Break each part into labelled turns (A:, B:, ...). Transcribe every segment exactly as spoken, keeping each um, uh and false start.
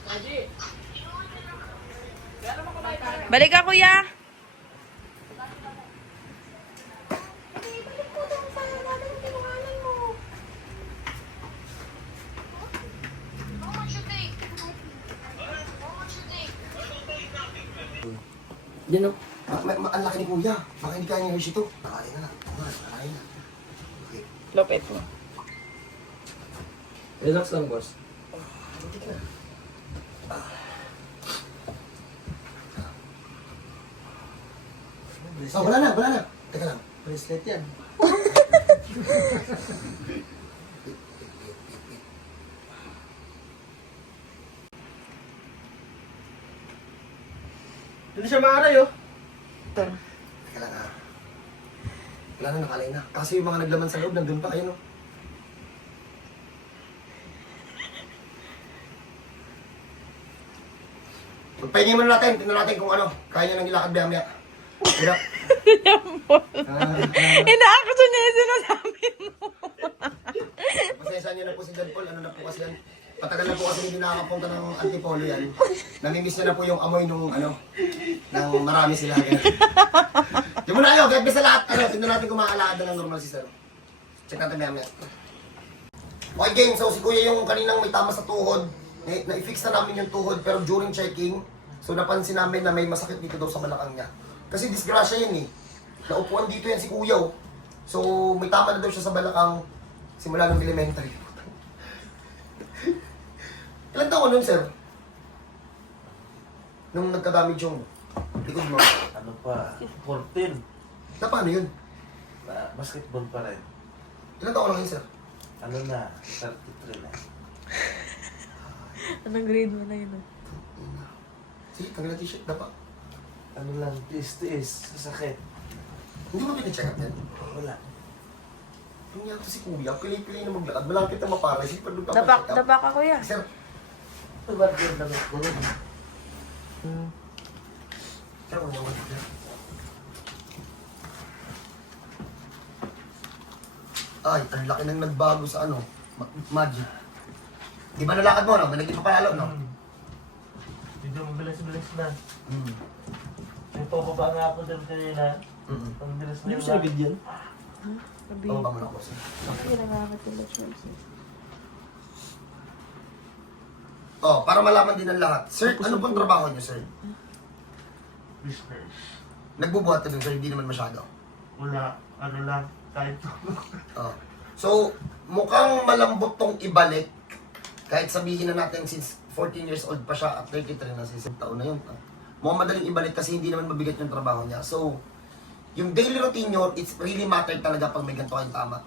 A: Balik ka, kuya.
B: Yan o. Ang laki ni kuya. Baka hindi kaya niya Hershey to. Nakain na lang. Nakain na. Okay.
A: Lopet mo.
C: Relax lang, boss.
B: Oh, wala na, wala na. Teka lang.
C: Bracelet yan. Hindi siya maaray, oh.
B: Teka lang ha. Wala na, nakalay na. Kasi yung mga naglaman sa loob, nandun pa. Ayun o. Pagpahingin muna natin. Tingnan natin kung ano. Kaya niya nang ilakad maya-maya. Hirap. Ah,
A: Ina-action niya yung sinasabi mo.
B: Pasensya niyo na po si John Paul. Ano na po kasi yan. Patagal na po kasi hindi nakakapunta ng antipolo yan. Namimiss niya na po yung amoy nung ano. Nang marami sila. Di mo na ayo. Kahit sa lahat. Ano, tingnan natin kung makakalaad na ng normal si Sir. Check natin maya-maya. Okay game. So si Kuya yung kaninang may tama sa tuhod. Eh, na-fix na namin yung tuhod pero during checking, so napansin namin na may masakit dito daw sa balakang niya. Kasi disgrasya yun eh. Naupuan dito yan si Kuya oh. So may tama na daw siya sa balakang simula ng elementary. Ilan taon nun, sir? Nung nagka-damage yung likod mo.
C: Ano pa? fourteen.
B: Na paano yun?
C: Na basketball pa rin.
B: Ilan taon lang yun, sir?
C: Ano na? thirty-three na.
A: Anong grade mo na yun?
B: Sige, tanggal na t-shirt. Dapat.
C: Ano lang? Tiis-tiis. Sasakit.
B: Hindi mo pinacheck up yan?
C: Wala.
B: Tingnan ko si Kuya. Pili-pili na maglakad. Malapit na maparay. Sige, pag
A: Daba,
B: nagpapacheck up.
A: daba ka, kuya.
B: Sir,
C: Tuwad yun lang ako.
A: Hmm.
B: sir, kung naman dito. Ay, ang laki nang nagbago sa ano. Ma- Magic. Di ba nalakad mo, no? May naging papalalo, no?
C: Medyo mabilis-bilis na.
B: Mm.
C: May pababa nga ako dyan kanina.
B: Mm-mm.
C: Ang bilis na
D: Hindi mo sinabid yan?
A: Sabi,
B: Pababa mo na ako, sir.
A: hindi nangangat yung lechons eh.
B: Oh, para malaman din ang lahat. Sir, ano pong trabaho niyo, sir?
C: Business.
B: Nagbubuhat ka dun, sir. Hindi naman masyado.
C: Wala. Ano lang. Kahit
B: Oh. So, mukhang malambot tong ibalik. Kahit sabihin na natin since fourteen years old pa siya at thirty-three na si taon na yun. Mukhang madaling ibalik kasi hindi naman mabigat yung trabaho niya. So, yung daily routine nyo, it's really matter talaga pag may ganito kayong tama.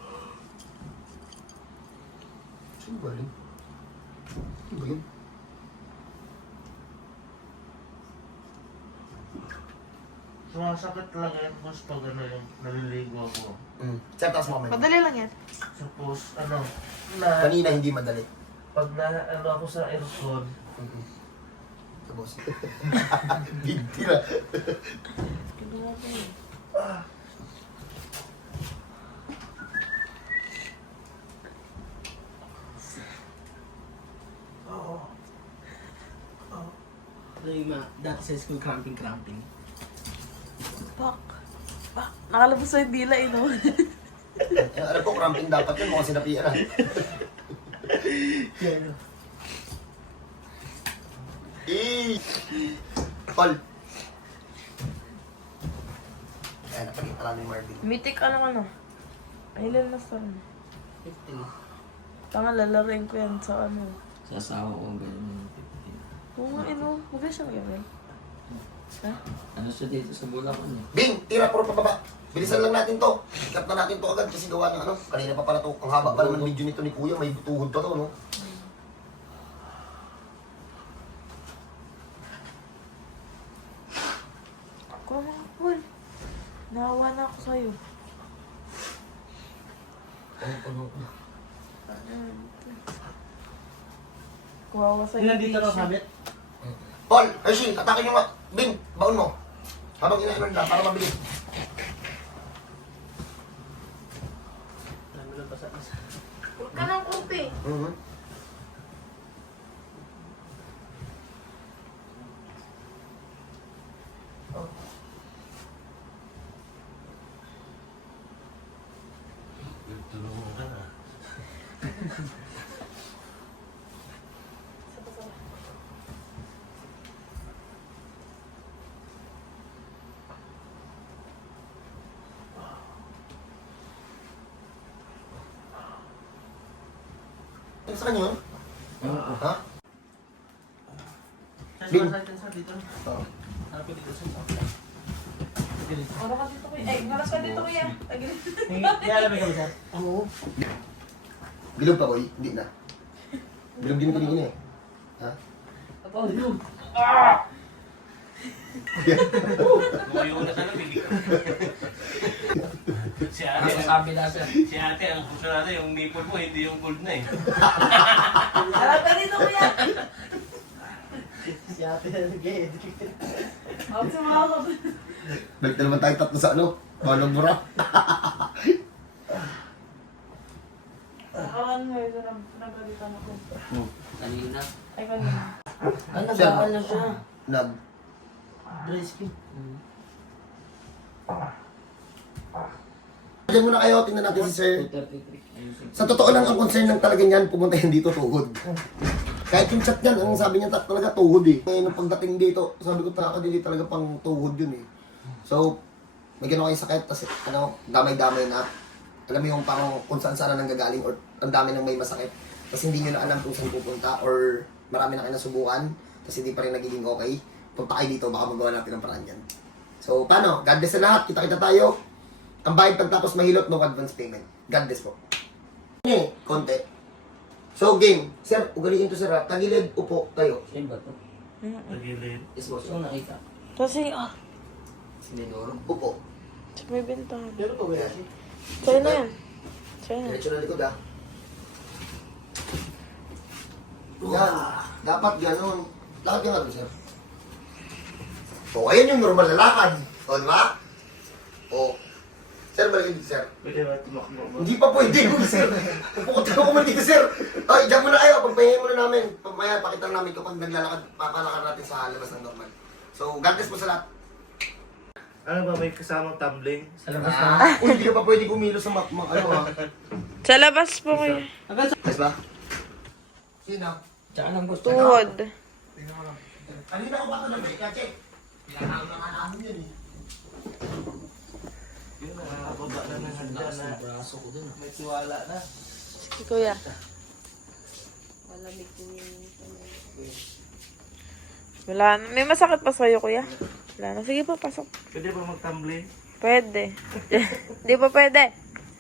B: Sino ba yun? Sino ba yun?
C: sumasakit lang yan. Tapos pag ano yung naliligo ako.
B: Mm. Sir, taas mo kamay.
A: Madali lang yan.
C: Suppose ano. Na,
B: Kanina hindi madali.
C: pag na ano ako sa aircon.
B: Mm-mm. Ito, boss. Big deal ah.
C: Oo.
D: Ito yung mga dati sa school cramping cramping.
A: Bak. Bak. Nakalabas sa yung dila eh, no?
B: Yung alam ko, cramping dapat yun. Mukhang sinapian ah.
D: Yan.
B: Eh! Paul! Ayan, napagkita lang ni Marvin.
A: Mythic ano ano? Ilan na sa ano?
D: fifty.
A: Tanga lalaroin ko yan sa ano.
D: Sa asawa ko ang ganyan. fifty.
A: Oo nga, ino. Huwag siya mag-email. Ha?
D: Ano siya dito sa Bulacan eh?
B: Bing! Tira, puro pababa. Bilisan lang natin to. Ikat na natin to agad kasi gawa ng ano. Kanina pa pala to. Ang haba pa naman video nito ni Kuya. May tuhod pa to, no?
A: Kuha mga Paul. Nahawa na ako sa'yo.
B: Ano, ano,
A: Kuwawa sa'yo.
D: Ilan dito na sabit?
B: Paul! Hershey, atake nyo nga. Bing! Baon mo. Habang inaano nila para mabilis.
D: Dami lang basa basa.
A: Huwag ka ng kumpi.
B: Mhm. Ano sa kanya yun?
D: Oo.
B: Ha?
C: Sa sa atin sa dito.
B: Oo.
C: Ano po dito sa
A: Oro ka dito kuya. Ay, malas ka dito kuya. Tagilid.
C: Hindi alam mo sir.
B: Oo. Bilog pa, boy? Hindi na. Bilog din ko din eh. Ha?
A: Apo, yun.
C: Lumayo na sana, bigil. Si ate,
D: Masasabi na sir.
C: si ate, ang gusto natin yung nipple mo, hindi yung gold na eh.
A: Harap ka dito kuya.
C: Si ate, nag-e-edit.
A: Ako si mga ako.
B: Balik na naman tayo tatlo sa ano? Balong bura.
A: Nakakan mo yun. Nagalitan ako.
D: Kanina.
A: Ay, kanina.
D: Ano, nag-aal na siya.
B: Nag.
C: Dry skin.
B: Diyan muna kayo, tingnan natin si Sir.
D: two thirty-three. Ayusin.
B: Sa totoo lang, ang concern lang talaga niyan, pumunta yan dito tuhod. Kahit yung chat niyan, ang sabi niya ta- talaga tuhod eh. Ngayon, nung pagdating dito, sabi ko talaga hindi talaga pang tuhod yun eh. So, may gano'n kayong sakit, kasi ano, damay-damay na. Alam mo yung parang kung saan saan na nanggagaling or ang dami nang may masakit. Tapos hindi nyo na alam kung saan pupunta or marami na kayo nasubukan, tapos hindi pa rin nagiging okay. Punta kayo dito, baka magawa natin ang paraan yan. So, paano? God bless sa lahat. Kita-kita tayo. Ang bayad pagtapos mahilot, no advance payment. God bless po. Eh, konti. So, game. Sir, ugaliin to sir. ha? Tagilid, upo, tayo.
D: Siya ba ito?
C: Nagilid.
B: Yes, boss.
D: Gusto ko nakita.
A: Kasi, ah.
D: Sinidoro.
B: Upo.
A: May bentahan.
C: Pero pa ba
B: Ayan.
A: Sa'yo na yan. Sa'yo na.
B: Diretso na likod, ha? Yan. Dapat ganun. Lakad ka nga doon, sir. O, ayan yung normal na lakad. O, di ba? O. Sir, balik dito, sir.
C: Pwede ba tumakbo ba?
B: Hindi pa pwede, uy, sir. Pupukot ka naman dito, sir. Ay, dyan muna kayo. Pagpahingin muna namin. Pamaya, pakita namin kapag naglalakad, papalakad natin sa labas ng normal. So, God bless po sa lahat.
C: Ano ba, may kasamang tumbling?
D: Sa labas na.
B: Ah, uy, hindi ka pa pwede kumilos sa mak mak ano, ha?
A: Sa labas po kuya.
B: Yes ba? Sino?
D: Tsaka lang gusto.
A: Tuhod.
B: Tingnan mo lang. Kanina ko ba ito nabay? Kasi, pinanahon na nga namin yun, eh.
C: Yun, nakakababa na ng handa
D: Lakas
C: na.
D: ng braso ko dun.
C: May tiwala na.
A: Si kuya. Malamig din yun. Wala na. May masakit pa sa'yo kuya? Wala na. Sige po, pasok.
C: Pwede ba mag-tumbling?
A: Pwede. Di pa pwede.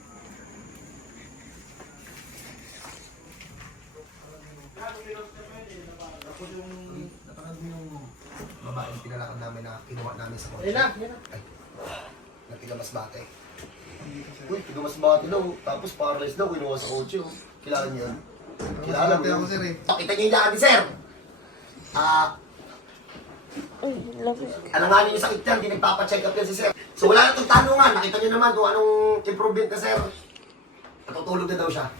B: Ako yung, napakad mo yung babaeng pinalakad namin na kinuha namin sa kotse.
C: Ayun na, ayun na.
B: Ay, na tigamas bate. Uy, tigamas bate daw. Tapos paralyzed daw, kinuha sa kotse. oh. Kilala niyo yun? Kilala mo yun? Pakita niyo yung daan ni sir. Ah,
A: Uy, love it.
B: alanganin yung sakit yan, hindi nagpapacheck up yan si sir. So wala na itong tanungan, nakita niyo naman kung anong improvement na sir. Natutulog na daw siya.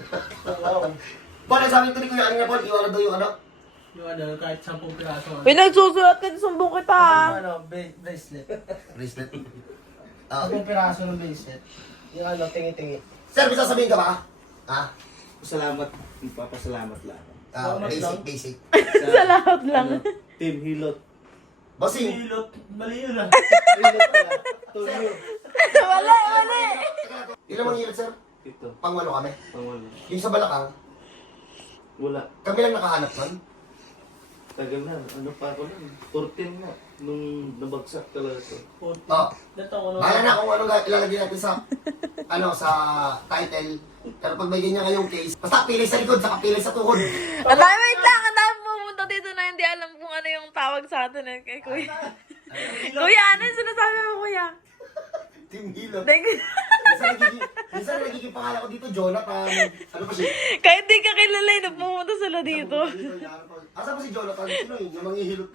B: Paano sabi ko ni Kuya kanina po, iwala daw yung ano?
C: Yung ano, kahit sampung piraso.
A: Uy, nagsusulat ka din sumbong kita ha.
C: Ano, ba- bracelet.
B: Bracelet. Ah,
C: Sampung piraso ng bracelet. Yung ano, tingi-tingi.
B: sir, may sasabihin ka ba? Ha?
E: Salamat, papasalamat lang.
B: Ah,
C: Salamat
B: basic,
C: lang.
B: basic.
A: Salamat lang.
E: Ano, Team Hilot.
B: Bossing,
C: Hilot, mali yun ah.
E: Hilot pala. Tulyo.
A: Wala, wala.
B: ilan mang hilot sir?
E: Ito,
B: Pangwalo kami.
E: pangwalo.
B: Yung sa Balakang,
E: Wala.
B: kami lang nakahanap nun.
E: Tagal na. Ano pa ako lang. fourteen na. Nung nabagsak talaga to.
B: Oh,
C: Dito ako na.
B: bahala na kung anong ga- ilalagay natin sa, ano, sa title. Pero pag may ganyan kayong case, basta pilay sa likod, saka pilay sa tuhod.
A: Ang dami, wait lang. Ang dami pumunta dito na hindi alam kung ano yung tawag sa atin eh, kay kuya. Kuya, ano yung sinasabi mo kuya?
B: Team Hilot.
A: Thank you.
B: Minsan nagiging, minsan nagiging pangalan ko dito, Jonathan. Ano pa siya?
A: Kahit di ka kilala eh, nagpumunta sila dito.
B: Asa pa si Jonathan? Sino yun? Yung manghihilot.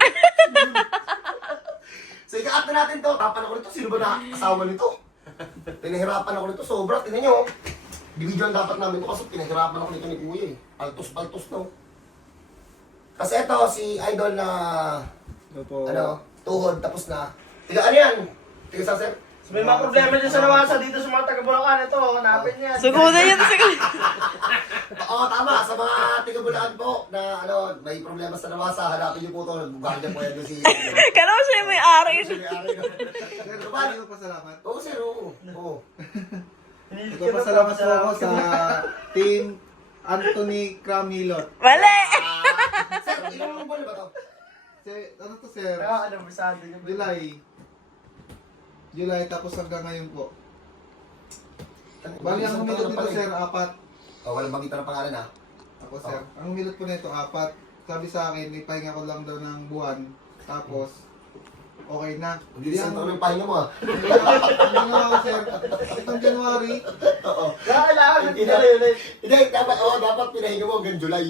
B: So, ika-up na natin to. Tapan ako nito. Sino ba na asawa nito? Pinahirapan ako nito. Sobra. Tingnan nyo. oh. Division dapat namin ito kasi pinahirapan ako nito ni Kuya eh. Paltos-paltos no. Kasi ito, si Idol na ano, tuhod, tapos na. Tiga ano yan? Tiga sa sir?
C: So, may mga problema dyan sa nawasa dito sa mga taga-Bulacan. Ito, hanapin niya.
A: Sugunan yan, sugunan.
B: Oo, tama. Sa mga tiga Bulacan po na ano, may problema sa nawasa, hanapin niyo po ito. Guardian po yan doon si...
A: Kala ko siya yung may-ari.
B: Sir, may-ari na. Sir, Ruban.
F: Pasalamat.
B: Oo, sir, oo. Oo.
F: Nagpapasalamat po ako sa team
C: Anthony Cramilot.
A: Mali!
B: Sir, ilang buwan na ba to?
C: Sir, ano to sir?
F: ano, masyado yung...
C: July. July tapos hanggang ngayon po. Bali, ang
B: Isang
C: milot
B: taon na
C: nito
B: pala eh.
C: sir, apat.
B: Oh, walang banggitan ng pangalan ha.
C: Ako sir. Ang milot po nito, apat. Sabi sa akin, ipahinga ko lang daw ng buwan. Tapos, okay na.
B: Hindi isang taon yung pahinga mo ha.
C: Ang ginawa ang ginawa ko sir, itong January,
B: Oo.
F: Kailangan,
B: Hindi na.
F: ulit.
B: Hindi, dapat, oh, dapat pinahinga mo hanggang July.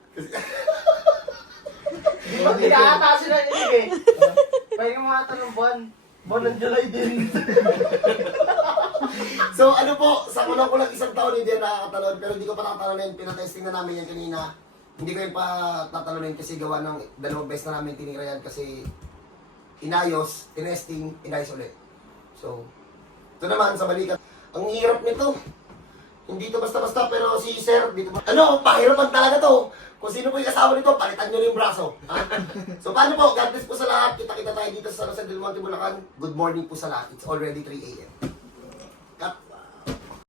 F: Di ba, pinakataas sila yun eh. Pahinga mga tanong buwan. Buwan ng July din.
B: So ano po, sa kulang kulang isang taon hindi yan nakakatalon, pero hindi ko pa nakatalonin, pinatesting na namin yan kanina. Hindi ko yung pa tatalonin kasi gawa ng dalawang beses na namin tinira yan kasi inayos, tinesting, inayos ulit. So, ito naman sa balikat. Ang hirap nito. Hindi to basta-basta, pero si Sir, dito pa. Ano, pahirapan talaga to. Kung sino po yung asawa nito, palitan nyo na yung braso. Ha? So, paano po? God bless po sa lahat. Kita-kita tayo dito sa San Jose del Monte, Bulacan. Good morning po sa lahat. It's already three a m